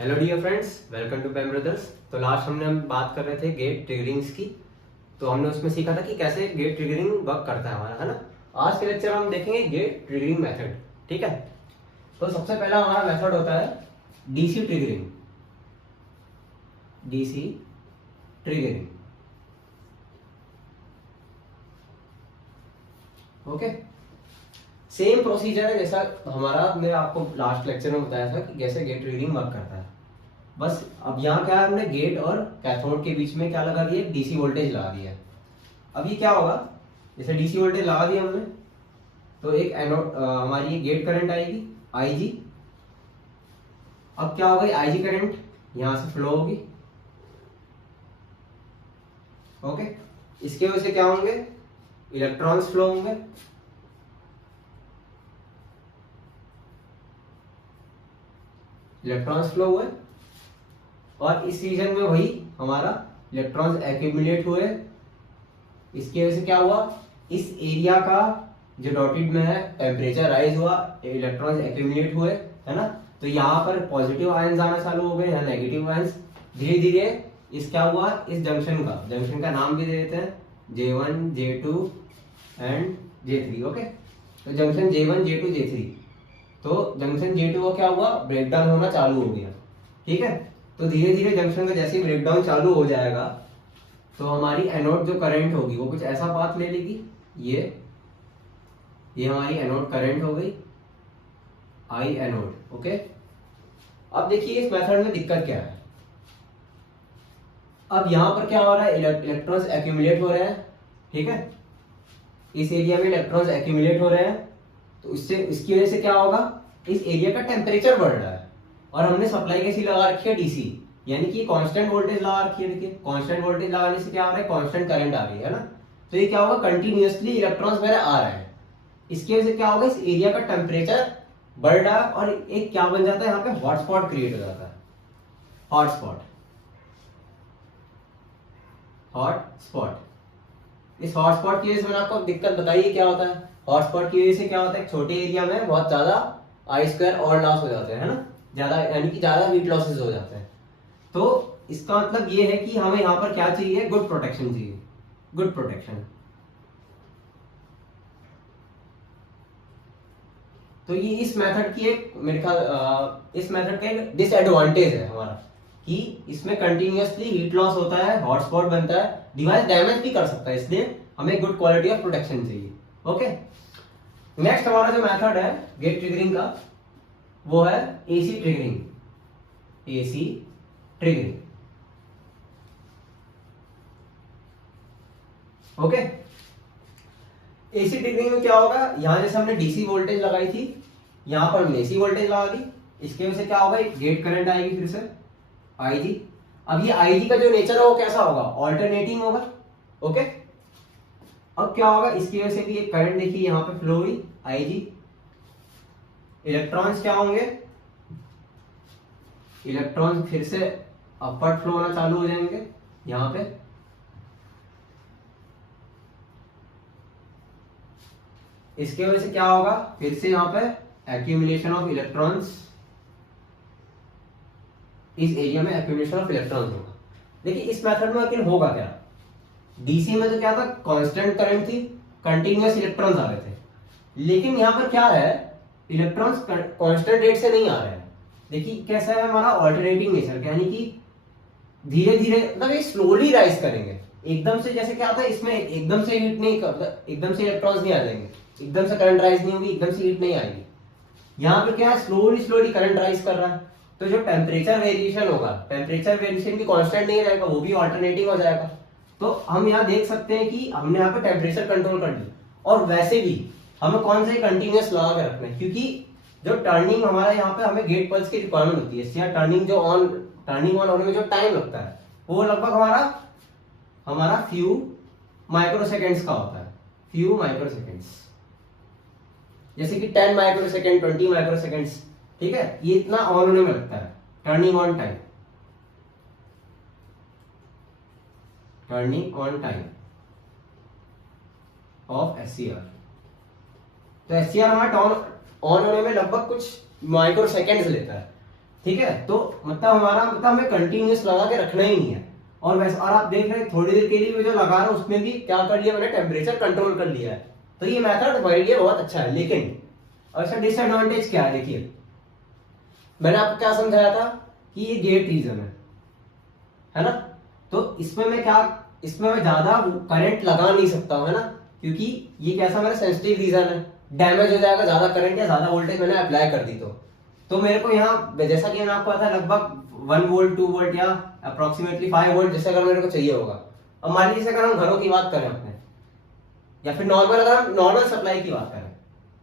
Hello dear friends, welcome to पेम brothers. तो last हम बात कर रहे थे गेट ट्रिगरिंग्स की। तो हमने उसमें सीखा था कि कैसे गेट ट्रिगरिंग वर्क करता है हमारा, है ना। आज के लेक्चर हम देखेंगे गेट ट्रिगरिंग मेथड। ठीक है, तो सबसे पहला हमारा मेथड होता है DC triggering. DC triggering, okay. Same procedure है जैसा हमारा, मैंने आपको लास्ट लेक्चर में बताया था कि कैसे गेट ट्रिगरिंग वर्क करता है। बस अब यहाँ क्या है, हमने गेट और कैथोड के बीच में क्या लगा दिया, डीसी वोल्टेज लगा दिया। अब ये क्या होगा, जैसे डीसी वोल्टेज लगा दिया हमने, तो एक एनोड हमारी ये गेट करंट आएगी आईजी। अब क्या होगा, आईजी करंट यहां से फ्लो होगी, ओके। इसके वजह से क्या होंगे, इलेक्ट्रॉन्स फ्लो होंगे। इलेक्ट्रॉन्स फ्लो हुए और इस रीजन में वही हमारा इलेक्ट्रॉन्स एक्यूमुलेट हुए। इसकी वजह से क्या हुआ, इस एरिया का जो डॉटेड में है टेम्परेचर राइज हुआ, इलेक्ट्रॉन्स एक्यूमुलेट हुए, है ना। तो यहाँ पर पॉजिटिव आयंस आना चालू हो गए, यहाँ नेगेटिव आयंस। धीरे धीरे इस क्या हुआ, इस जंक्शन का नाम भी दे देते हैं J1 J2 and J3, okay. तो जंक्शन J1 J2 J3, तो जंक्शन J2 को क्या हुआ, ब्रेकडाउन होना चालू हो गया। ठीक है, तो धीरे धीरे जंक्शन का जैसे ही ब्रेकडाउन चालू हो जाएगा तो हमारी एनोड जो करंट होगी वो कुछ ऐसा पाथ ले लेगी। ये हमारी एनोड करंट हो गई, आई एनोड, ओके। अब देखिए इस मेथड में दिक्कत क्या है। अब यहां पर क्या हो रहा है, इलेक्ट्रॉन्स एक्यूमुलेट हो रहे हैं। ठीक है, इस एरिया में इलेक्ट्रॉन्स एक्यूमुलेट हो रहे हैं, तो इससे इसकी वजह से क्या होगा, इस एरिया का टेम्परेचर बढ़ रहा है। और हमने सप्लाई कैसी लगा रखी है, डीसी, यानी कि कांस्टेंट वोल्टेज लगा रखी है। देखिए कांस्टेंट वोल्टेज लगाने से क्या हो रहा है, कांस्टेंट करंट आ रही है ना। तो ये क्या होगा, कंटिन्यूअसली इलेक्ट्रॉन्स मेरे आ रहे हैं। इसकी वजह से क्या होगा, इस एरिया का टेम्परेचर बढ़ रहा है और एक क्या बन जाता है, यहाँ पे हॉटस्पॉट क्रिएट हो जाता है। हॉटस्पॉट, इस हॉटस्पॉट की वजह से मैंने आपको दिक्कत बताई क्या होता है। हॉटस्पॉट की वजह से क्या होता है, छोटे एरिया में बहुत ज्यादा आई स्क्वायर और लॉस हो जाते हैं, है ना, ज्यादा, यानी कि ज्यादा हीट लॉसेस हो जाते हैं। तो इसका मतलब ये है कि हमें यहाँ पर क्या चाहिए, गुड प्रोटेक्शन चाहिए, गुड प्रोटेक्शन। तो ये इस मेथड की एक, मेरे ख्याल इस मेथड का एक डिसएडवांटेज है हमारा, कि इसमें कंटिन्यूअसली हीट लॉस होता है, हॉटस्पॉट बनता है, डिवाइस डैमेज भी कर सकता है, इसलिए हमें गुड क्वालिटी ऑफ प्रोटेक्शन चाहिए, ओके। नेक्स्ट हमारा जो मेथड है गेट ट्रिगरिंग का, वो है AC triggering. AC triggering, okay. AC triggering में क्या होगा, यहां जैसे हमने डीसी वोल्टेज लगाई थी, यहां पर हमने एसी वोल्टेज लगा दी। इसकी वजह से क्या होगा, एक गेट करंट आएगी फिर से आईजी। अब ये आईजी का जो नेचर है वो कैसा होगा, ऑल्टरनेटिंग होगा, ओके। अब क्या होगा, इसकी वजह से भी एक करंट देखिए यहां पे फ्लो हुई आईजी। इलेक्ट्रॉन्स क्या होंगे, इलेक्ट्रॉन फिर से अपवर्ड फ्लो होना चालू हो जाएंगे यहां पे। इसके वजह से क्या होगा, फिर से यहां पे एक्यूमुलेशन ऑफ इलेक्ट्रॉन्स, इस एरिया में एक्यूमुलेशन ऑफ इलेक्ट्रॉन्स होगा। देखिए इस मेथड में आखिर होगा क्या, डीसी में तो क्या था, कांस्टेंट करंट थी, कंटिन्यूअस इलेक्ट्रॉन्स आ रहे थे। लेकिन यहां पर क्या है, इलेक्ट्रॉन्स कांस्टेंट रेट से नहीं आ रहे हैं। देखिए कैसा है हमारा ऑल्टरनेटिंग नेचर, यानी कि धीरे धीरे, मतलब ये स्लोली राइज करेंगे। एकदम से जैसे क्या होता है, इसमें एकदम से हीट नहीं करता, एकदम से इलेक्ट्रॉन्स नहीं आ जाएंगे, एकदम से करंट राइज नहीं होगी, एकदम से हीट नहीं आएगी। यहाँ पे क्या है, स्लोली स्लोली करंट राइज कर रहा है। तो जो टेम्परेचर वेरिएशन होगा, टेम्परेचर वेरिएशन भी कांस्टेंट नहीं रहेगा, वो भी ऑल्टरनेटिंग हो जाएगा। तो हम यहाँ देख सकते हैं कि हमने यहाँ पे टेम्परेचर कंट्रोल कर लिया। और वैसे भी हमें कौन से कंटिन्यूअस लगा के रखना है, क्योंकि जो टर्निंग हमारा यहाँ पे हमें गेट पल्स की रिक्वायरमेंट होती है। इससे टर्निंग ऑन होने में जो टाइम लगता है वो लगभग हमारा फ्यू माइक्रोसेकेंड्स का होता है, फ्यू माइक्रोसेकेंड्स, जैसे कि 10 माइक्रोसेकेंड, 20 माइक्रोसेकेंड्स। ठीक है, ये इतना ऑन होने में लगता है, turning on time, turning on time of SCR. तो एससीआर हमारा ऑन होने में लगभग कुछ माइक्रो सेकेंड्स लेता है। ठीक है, तो मतलब हमारा मतलब हमें कंटिन्यूस लगा के रखना ही नहीं है। और वैसे और आप देख रहे हैं थोड़ी देर के लिए मैं जो लगा रहा हूँ उसमें भी क्या कर लिया मैंने, टेम्परेचर कंट्रोल कर लिया है। तो ये मेथड हमारे लिए बहुत अच्छा है। लेकिन और इसका डिसएडवांटेज क्या है, देखिए मैंने आपको क्या समझाया था कि ये गेट रीजन है ना। तो इसमें मैं क्या, इसमें मैं ज्यादा करंट लगा नहीं सकता हूं, है ना, क्योंकि ये कैसा मेरा सेंसिटिव रीजन है, डैमेज हो जाएगा ज्यादा करंट या ज्यादा वोल्टेज मैंने अप्लाई कर दी तो मेरे को यहाँ जैसा कि मैंने आपको बताया लगभग 1 वोल्ट 2 वोल्ट या अप्रोक्सीमेटली 5 वोल्ट जैसे अगर मेरे को चाहिए होगा। अब मान लीजिए अगर हम घरों की बात करें अपने, या फिर नॉर्मल अगर हम नॉर्मल सप्लाई की बात करें,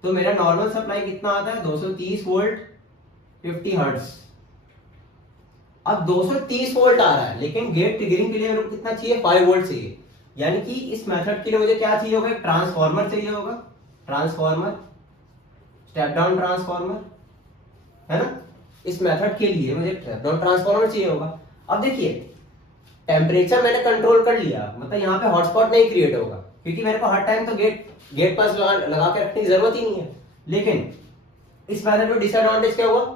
तो मेरा नॉर्मल सप्लाई कितना आता है 230 वोल्ट 50 हर्ट्ज। अब 230 वोल्ट आ रहा है, लेकिन गेट ट्रिगरिंग के लिए मेरे को कितना चाहिए, 5 वोल्ट चाहिए। यानी कि इस मेथड के लिए मुझे क्या चाहिए होगा, एक ट्रांसफार्मर चाहिए होगा, ट्रांसफार्मर, स्टेप डाउन ट्रांसफार्मर, है ना। इस मेथड के लिए मुझे स्टेप डाउन ट्रांसफार्मर चाहिए होगा। अब देखिए टेम्परेचर मैंने कंट्रोल कर लिया, मतलब यहाँ पे हॉटस्पॉट नहीं क्रिएट होगा, क्योंकि मेरे को हर टाइम तो गेट पास लगा के रखने की जरूरत ही नहीं है। लेकिन इस मेथड में डिसएडवांटेज क्या हुआ,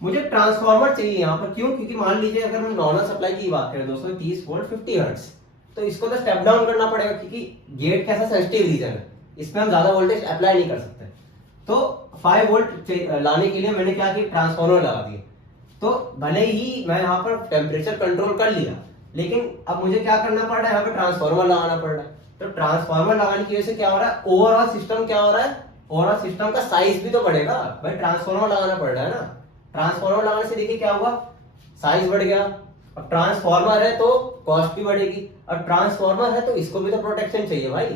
मुझे ट्रांसफार्मर चाहिए यहाँ पर। क्यों, क्योंकि मान लीजिए अगर हम नॉर्मल सप्लाई की बात करें 230 वोल्ट 50 हर्ट्ज, तो इसको तो स्टेप डाउन करना पड़ेगा, क्योंकि गेट कैसा सेंसिटिव रीजन है, इसमें हम ज्यादा वोल्टेज अप्लाई नहीं कर सकते। तो 5 वोल्ट लाने के लिए मैंने क्या किया, ट्रांसफार्मर लगा दिया। तो भले ही मैं यहाँ पर टेम्परेचर कंट्रोल कर लिया, लेकिन अब मुझे क्या करना पड़ रहा है, यहाँ पे ट्रांसफार्मर लगाना पड़ रहा है। तो ट्रांसफार्मर लगाने की वजह से क्या हो रहा है, ओवरऑल सिस्टम क्या हो रहा है, ओवरऑल सिस्टम का साइज भी तो बढ़ेगा भाई, ट्रांसफार्मर लगाना पड़ रहा है ना। ट्रांसफार्मर लगाने से देखिए क्या हुआ, साइज बढ़ गया। अब ट्रांसफार्मर है तो कॉस्ट भी बढ़ेगी, और ट्रांसफार्मर है तो इसको भी तो प्रोटेक्शन चाहिए भाई।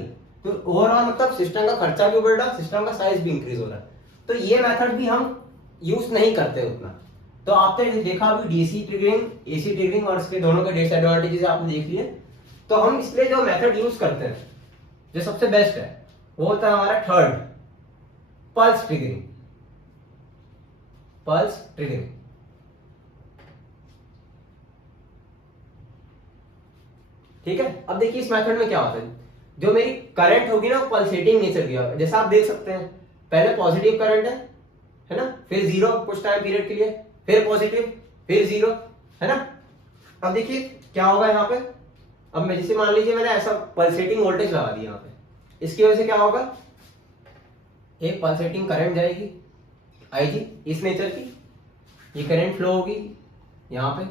तो ओवरऑल मतलब सिस्टम का खर्चा भी बढ़ रहा, सिस्टम का साइज भी इंक्रीज हो रहा है। तो ये मेथड भी हम यूज नहीं करते उतना। तो आपने देखा अभी डीसी ट्रिगरिंग एसी ट्रिगरिंग और इसके दोनों के डिसएडवांटेजेस आपने देख लिए। तो हम इसलिए जो मेथड यूज करते हैं जो सबसे बेस्ट है वो होता है हमारा third, pulse triggering. Pulse triggering, ठीक है। अब देखिए इस मेथड में क्या होता है, जो मेरी करंट होगी ना पल्सेटिंग नेचर की, जैसा आप देख सकते हैं पहले पॉजिटिव करंट है ना, फिर जीरो कुछ टाइम पीरियड के लिए, फिर पॉजिटिव, फिर जीरो, है ना। अब देखिए क्या होगा यहाँ पे, अब मैं जैसे मान लीजिए मैंने ऐसा पल्सेटिंग वोल्टेज लगा दिया यहाँ पे, इसकी वजह से क्या होगा, एक पल्सेटिंग करंट जाएगी आएगी इस नेचर की, ये करंट फ्लो होगी यहाँ पे।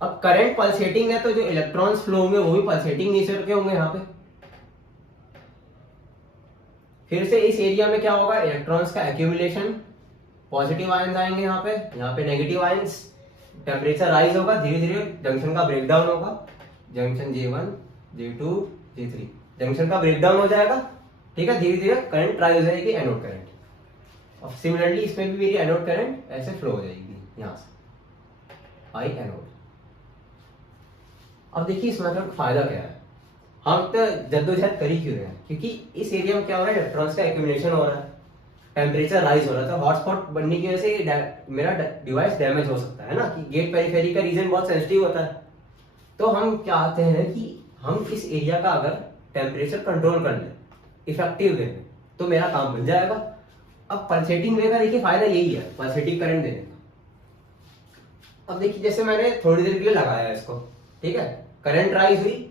अब करंट पल्सेटिंग है तो जो इलेक्ट्रॉन्स फ्लो होंगे वो भी पल्सेटिंग नेचर के होंगे यहाँ पे। फिर से इस एरिया में क्या होगा, इलेक्ट्रॉन्स का एक्यूमुलेशन, पॉजिटिव आयंस आएंगे यहाँ पे नेगेटिव आयंस, टेम्परेचर राइज होगा, धीरे धीरे जंक्शन का ब्रेकडाउन होगा, junction J1 J2 J3 junction का ब्रेकडाउन हो जाएगा, ठीक है। धीरे धीरे करंट राइज हो जाएगी, एनोड करंट। और सिमिलरली इसमें भी मेरी एनोड करंट ऐसे फ्लो हो जाएगी यहाँ से, आई एनोड। अब देखिए इस मेथड का फायदा क्या है, हम तो जद्दोजहद कर ही क्यों रहे हैं, क्योंकि इस एरिया में क्या हो रहा है, इलेक्ट्रॉन्स का एक्यूमुलेशन हो रहा है, टेम्परेचर राइज हो रहा था, हॉटस्पॉट बनने की वजह से मेरा डिवाइस डैमेज हो सकता है ना, कि गेट पेरिफेरी का रीजन बहुत सेंसिटिव होता है। तो हम क्या आते हैं कि हम इस एरिया का अगर टेम्परेचर कंट्रोल कर लें इफेक्टिव वे में तो मेरा काम बन जाएगा। अब पल्सेटिंग वे का देखिए फायदा यही है, पल्सेटिंग करंट देने का। अब देखिए जैसे मैंने थोड़ी देर के लिए लगाया इसको, ठीक है, करंट राइज हुई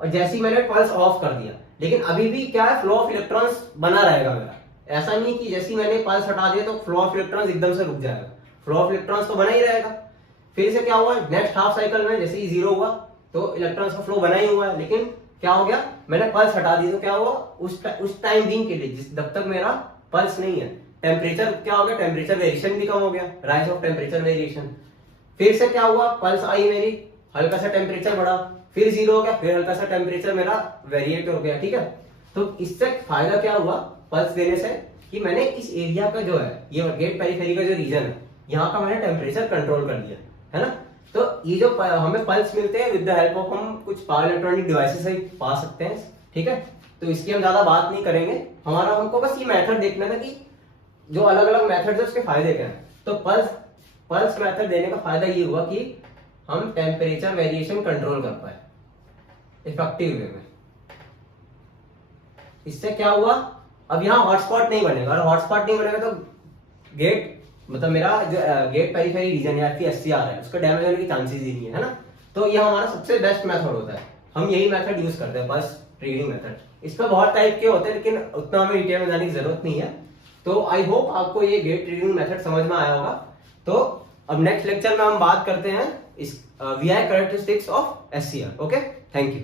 और जैसे ही मैंने पल्स ऑफ कर दिया, लेकिन अभी भी क्या है, फ्लो ऑफ इलेक्ट्रॉन्स बना रहेगा मेरा। ऐसा नहीं कि जैसे ही मैंने पल्स हटा दिया तो फ्लो ऑफ इलेक्ट्रॉन्स एकदम से रुक जाएगा, फ्लो ऑफ इलेक्ट्रॉन्स तो बना ही रहेगा। फिर से क्या हुआ, नेक्स्ट हाफ साइकिल में जैसे ही जीरो हुआ तो इलेक्ट्रॉन्स का फ्लो बना ही हुआ है, लेकिन क्या हो गया, मैंने पल्स हटा दी तो क्या हुआ, उस टाइम बीइंग के लिए जब तक मेरा पल्स नहीं है, टेम्परेचर क्या हो गया, टेम्परेचर वेरिएशन भी कम हो गया, राइज ऑफ टेम्परेचर वेरिएशन। फिर से क्या हुआ, पल्स आई मेरी, हल्का सा टेम्परेचर बढ़ा, फिर जीरो हो गया, फिर हल्का सा टेम्परेचर मेरा वेरिएट हो गया, ठीक है। तो इससे फायदा क्या हुआ पल्स देने से, कि मैंने इस एरिया का जो है, ये गेट पेरिफेरी का जो रीजन है, यहाँ का मैंने टेम्परेचर कंट्रोल कर लिया, है ना। तो ये जो हमें पल्स मिलते हैं विद द हेल्प ऑफ हम कुछ पावर इलेक्ट्रॉनिक डिवाइसेस से पा सकते हैं, ठीक है। तो इसकी हम ज्यादा बात नहीं करेंगे, हमारा हमको बस ये मेथड देखना था कि जो अलग अलग मेथड्स है उसके फायदे क्या है। तो पल्स मेथड देने का फायदा ये हुआ कि हम टेम्परेचर वेरिएशन कंट्रोल कर पाए इफेक्टिव वे में। इससे क्या हुआ, अब यहाँ हॉटस्पॉट नहीं बनेगा, और हॉटस्पॉट नहीं बनेगा तो गेट मतलब मेरा जो गेट पेरिफेरी रीजन या फिर SCR है उसका डैमेज होने की चांसेस ही नहीं है ना। तो ये हमारा सबसे बेस्ट मेथड होता है, हम यही मेथड यूज करते हैं, बस ट्रीडिंग मेथड। इसमें बहुत टाइप के होते हैं लेकिन उतना हमें डिटेल में जाने की जरूरत नहीं है। तो आई होप आपको ये गेट ट्रीडिंग मेथड समझ में आया होगा। तो अब नेक्स्ट लेक्चर में हम बात करते हैं इस VI characteristics of SCR। Okay, thank you.